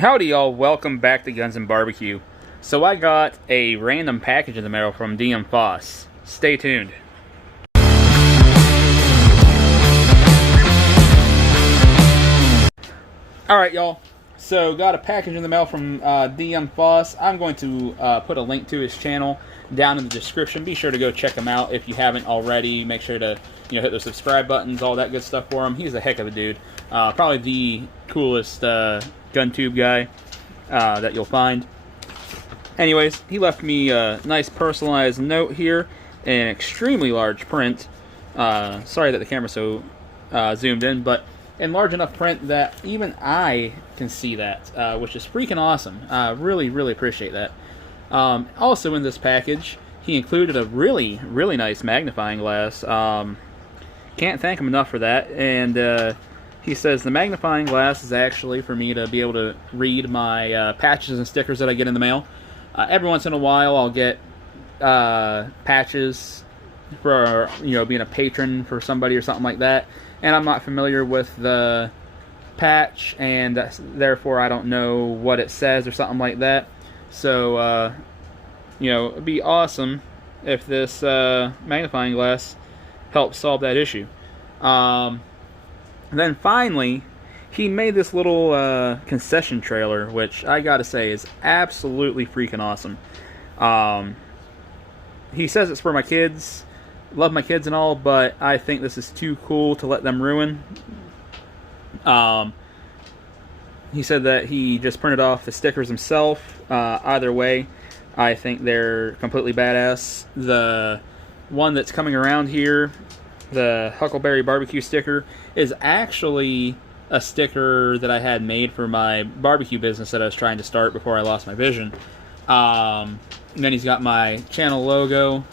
Howdy y'all, welcome back to Gunsnbbq. So I got a random package in the mail from DM Faas. Stay tuned. Alright y'all, so got a package in the mail from DM Faas. I'm going to put a link to his channel down in the description. Be sure to go check him out if you haven't already. Make sure to hit those subscribe buttons, all that good stuff for him. He's a heck of a dude. Probably the coolest GunTube guy that you'll find. Anyways, he left me a nice personalized note here in extremely large print. Sorry that the camera's so zoomed in, but in large enough print that even I can see that, which is freaking awesome. Really, really appreciate that. Also in this package, he included a really, really nice magnifying glass. Can't thank him enough for that. And he says the magnifying glass is actually for me to be able to read my patches and stickers that I get in the mail. Every once in a while I'll get patches for being a patron for somebody or something like that, and I'm not familiar with the patch, and therefore I don't know what it says or something like that. So it'd be awesome if this magnifying glass helps solve that issue. Then finally, he made this little concession trailer, which I gotta say is absolutely freaking awesome. He says it's for my kids. Love my kids and all, but I think this is too cool to let them ruin. He said that he just printed off the stickers himself. Either way, I think they're completely badass. The one that's coming around here, the Huckleberry Barbecue sticker, is actually a sticker that I had made for my barbecue business that I was trying to start before I lost my vision. And then he's got my channel logo.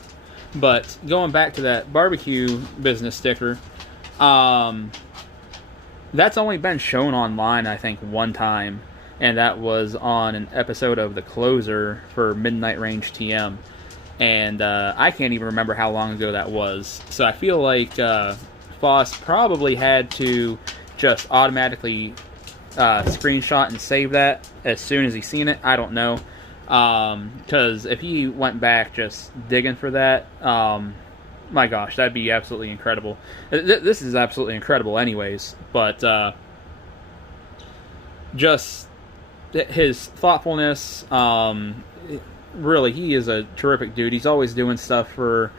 But going back to that barbecue business sticker, that's only been shown online, I think, one time. And that was on an episode of The Closer for Midnight Range TM. And I can't even remember how long ago that was. So I feel like Faas probably had to just automatically screenshot and save that as soon as he seen it. I don't know. Because if he went back just digging for that, my gosh, that'd be absolutely incredible. This is absolutely incredible anyways. But just his thoughtfulness, really, he is a terrific dude. He's always doing stuff for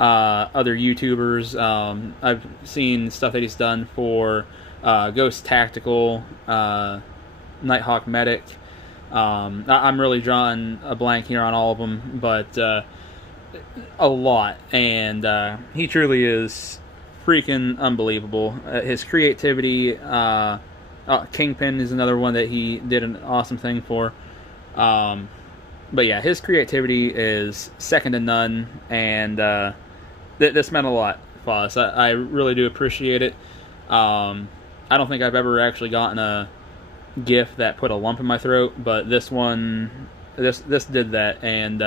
other YouTubers. I've seen stuff that he's done for Ghost Tactical, Nighthawk Medic. I'm really drawing a blank here on all of them, but a lot. And he truly is freaking unbelievable. His creativity, Kingpin is another one that he did an awesome thing for. But yeah, his creativity is second to none, and this meant a lot, Faas. I really do appreciate it. I don't think I've ever actually gotten a gift that put a lump in my throat, but this one, this did that, and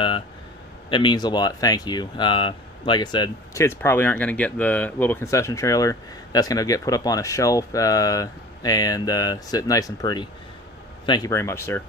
it means a lot. Thank you. Like I said, kids probably aren't going to get the little concession trailer. That's going to get put up on a shelf and sit nice and pretty. Thank you very much, sir.